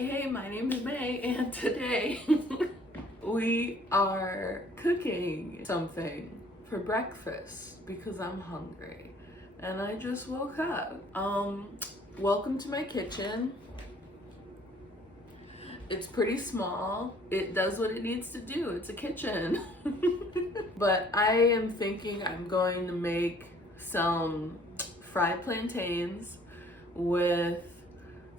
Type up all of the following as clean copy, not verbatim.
Hey, my name is May, and today we are cooking something for breakfast because I'm hungry and I just woke up. Welcome to my kitchen. It's pretty small. It does what it needs to do. It's a kitchen. But I am thinking I'm going to make some fried plantains with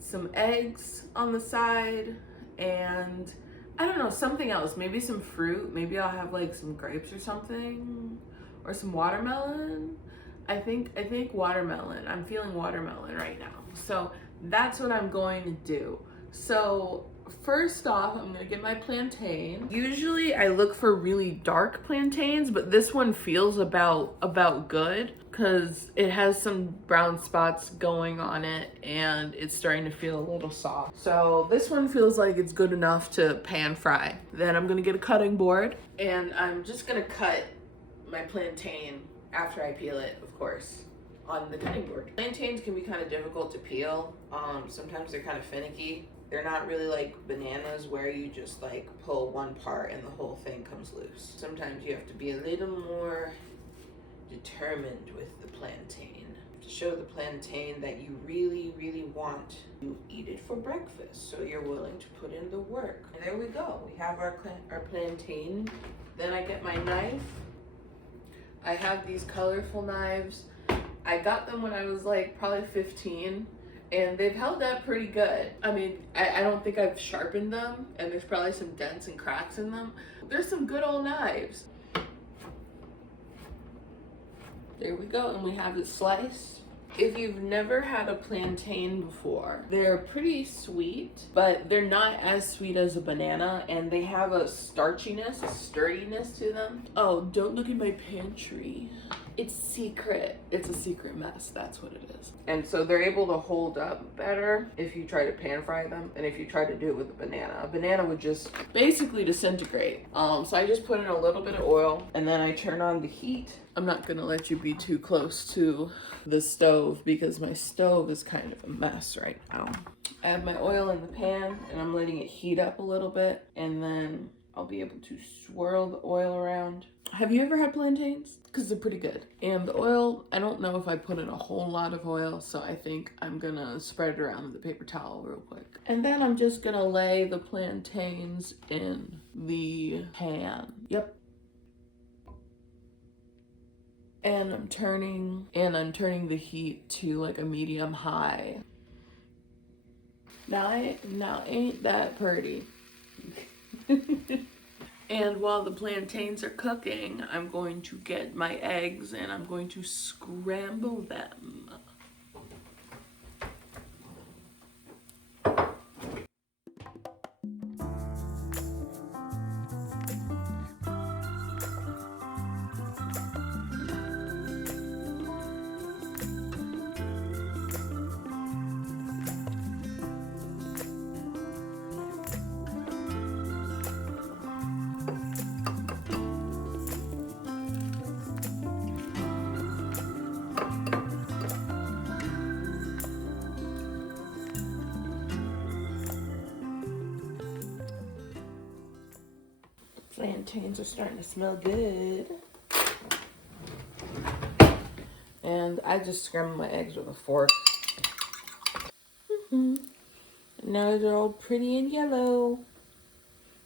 some eggs on the side and I don't know, something else, maybe some fruit. Maybe I'll have like some grapes or something, or some watermelon. I think watermelon. I'm feeling watermelon right now. So that's what I'm going to do. So first off, I'm gonna get my plantain. Usually I look for really dark plantains, but this one feels about good because it has some brown spots going on it and it's starting to feel a little soft. So this one feels like it's good enough to pan fry. Then I'm gonna get a cutting board and I'm just gonna cut my plantain after I peel it, of course, on the cutting board. Plantains can be kind of difficult to peel. Sometimes they're kind of finicky. They're not really like bananas where you just like pull one part and the whole thing comes loose. Sometimes you have to be a little more determined with the plantain to show the plantain that you really, really want to eat it for breakfast. So you're willing to put in the work. And there we go. We have our plantain. Then I get my knife. I have these colorful knives. I got them when I was like probably 15. And they've held up pretty good. I mean, I don't think I've sharpened them, and there's probably some dents and cracks in them. There's some good old knives. There we go, and we have it sliced. If you've never had a plantain before, they're pretty sweet, but they're not as sweet as a banana, and they have a starchiness, a sturdiness to them. Oh, don't look in my pantry. It's secret. It's a secret mess. That's what it is. And so they're able to hold up better if you try to pan fry them than if you try to do it with a banana. A banana would just basically disintegrate. So I just put in a little bit of oil and then I turn on the heat. I'm not gonna let you be too close to the stove because my stove is kind of a mess right now. I have my oil in the pan and I'm letting it heat up a little bit, and then I'll be able to swirl the oil around. Have you ever had plantains? Because they're pretty good. And the oil, I don't know if I put in a whole lot of oil, so I think I'm gonna spread it around with a paper towel real quick. And then I'm just gonna lay the plantains in the pan. Yep. And I'm turning the heat to like a medium high. Now ain't that pretty? And while the plantains are cooking, I'm going to get my eggs and I'm going to scramble them. Plantains are starting to smell good. And I just scrambled my eggs with a fork. Now they're all pretty and yellow.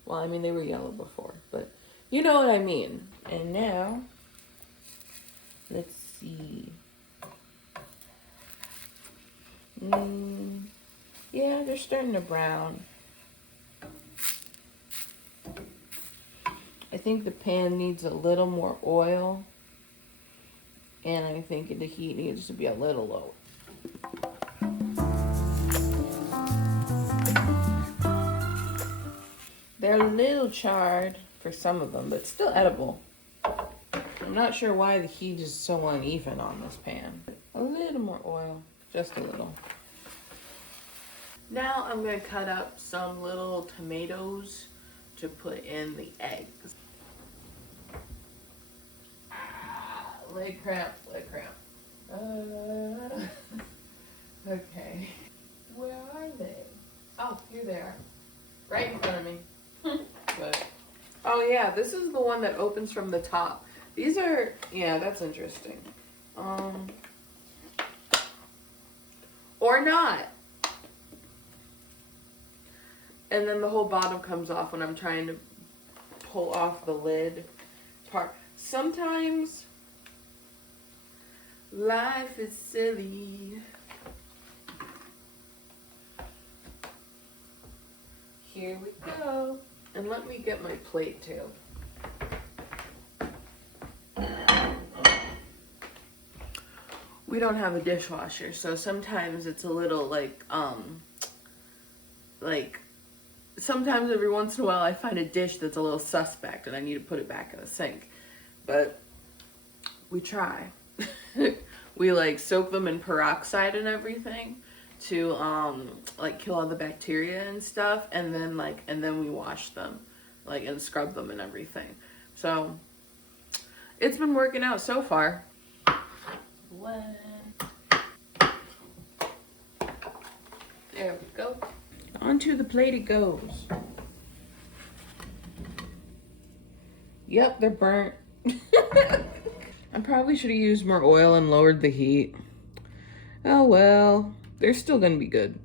Well, I mean, they were yellow before, but you know what I mean. And now, let's see. Yeah, they're starting to brown. I think the pan needs a little more oil, and I think the heat needs to be a little low. They're a little charred for some of them, but still edible. I'm not sure why the heat is so uneven on this pan. A little more oil, just a little. Now I'm going to cut up some little tomatoes to put in the eggs. Leg cramp. Okay. Where are they? Oh, here they are. this is the one that opens from the top. These are, yeah, that's interesting. Or not. And then the whole bottom comes off when I'm trying to pull off the lid part. Sometimes life is silly. Here we go. And let me get my plate too. We don't have a dishwasher, so sometimes it's a little like sometimes every once in a while I find a dish that's a little suspect and I need to put it back in the sink. But we try. We like soak them in peroxide and everything to like kill all the bacteria and stuff, and then we wash them like and scrub them and everything. So it's been working out so far. Blend. There we go. Onto the plate it goes. Yep, they're burnt. I probably should have used more oil and lowered the heat. Oh well, they're still gonna be good.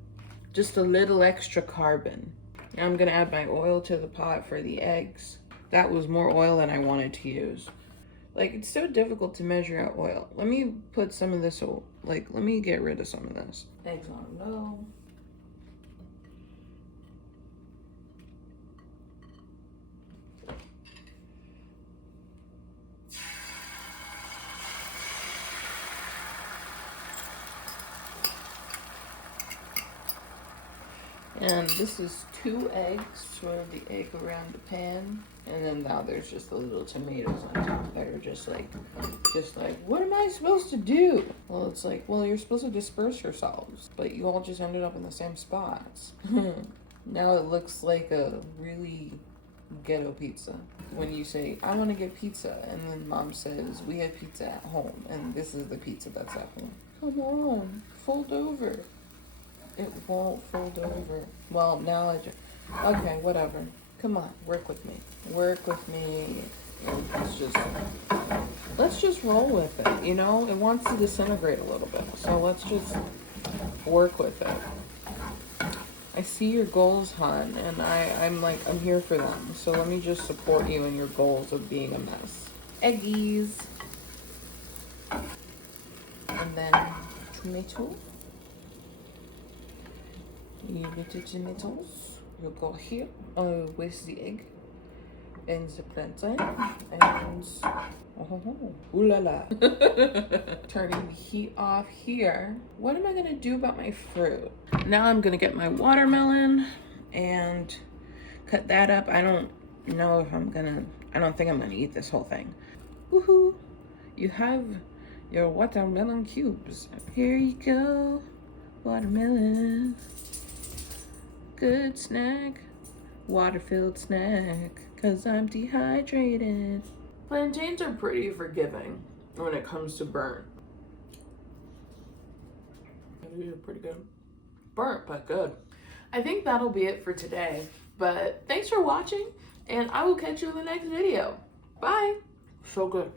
Just a little extra carbon. Now I'm gonna add my oil to the pot for the eggs. That was more oil than I wanted to use. Like, it's so difficult to measure out oil. Let me put some of this, let me get rid of some of this. Eggs on low. And this is 2 eggs. Swirl the egg around the pan. And then now there's just the little tomatoes on top that are just like, what am I supposed to do? Well, it's like, well, you're supposed to disperse yourselves, but you all just ended up in the same spots. Now it looks like a really ghetto pizza. When you say, I want to get pizza, and then mom says, we have pizza at home, and this is the pizza that's at home. Come on, fold over. It won't fold over. Well, now I just, okay, whatever. Come on, work with me. Work with me. Let's just roll with it, you know? It wants to disintegrate a little bit, so let's just work with it. I see your goals, hon, and I'm here for them. So let me just support you in your goals of being a mess. Eggies. And then tomato. Little tomatoes. You go here with the egg and the plantain and ooh la la. Turning the heat off here. What am I gonna do about my fruit? Now I'm gonna get my watermelon and cut that up. I don't know if I don't think I'm gonna eat this whole thing. Woohoo! You have your watermelon cubes. Here you go, watermelon. Good snack, water-filled snack, 'cause I'm dehydrated. Plantains are pretty forgiving when it comes to burnt. These are pretty good. Burnt, but good. I think that'll be it for today, but thanks for watching, and I will catch you in the next video. Bye. So good.